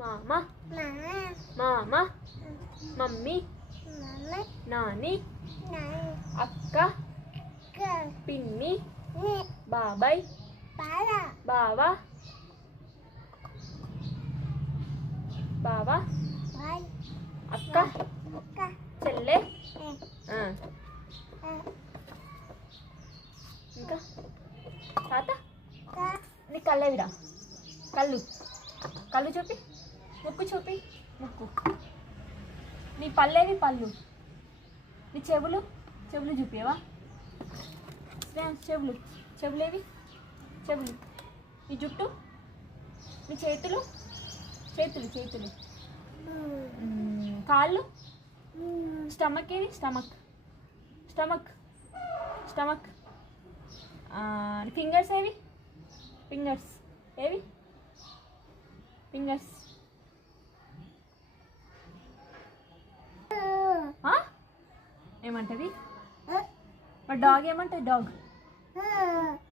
మామ మామ మమ్మీ నాని అక్క పిన్ని బాబాయ్ బావ బావ అక్క చెల్లె ఇంకా తాత నీ కళ్ళేవిరా కళ్ళు కళ్ళు చూపి ముక్కు చూపి ముక్కు నీ పళ్ళేవి పళ్ళు నీ చెవులు చెవులు చూపియవా చెవులు చెవులేవి చెవులు నీ జుట్టు నీ చేతులు చేతులు చేతులు కాళ్ళు స్టమక్ ఏవి స్టమక్ స్టమక్ స్టమక్ ఫింగర్స్ ఏవి ఫింగర్స్ ఏవి ఫింగర్స్ ఏమంటది మరి డాగ్ ఏమంటది డాగ్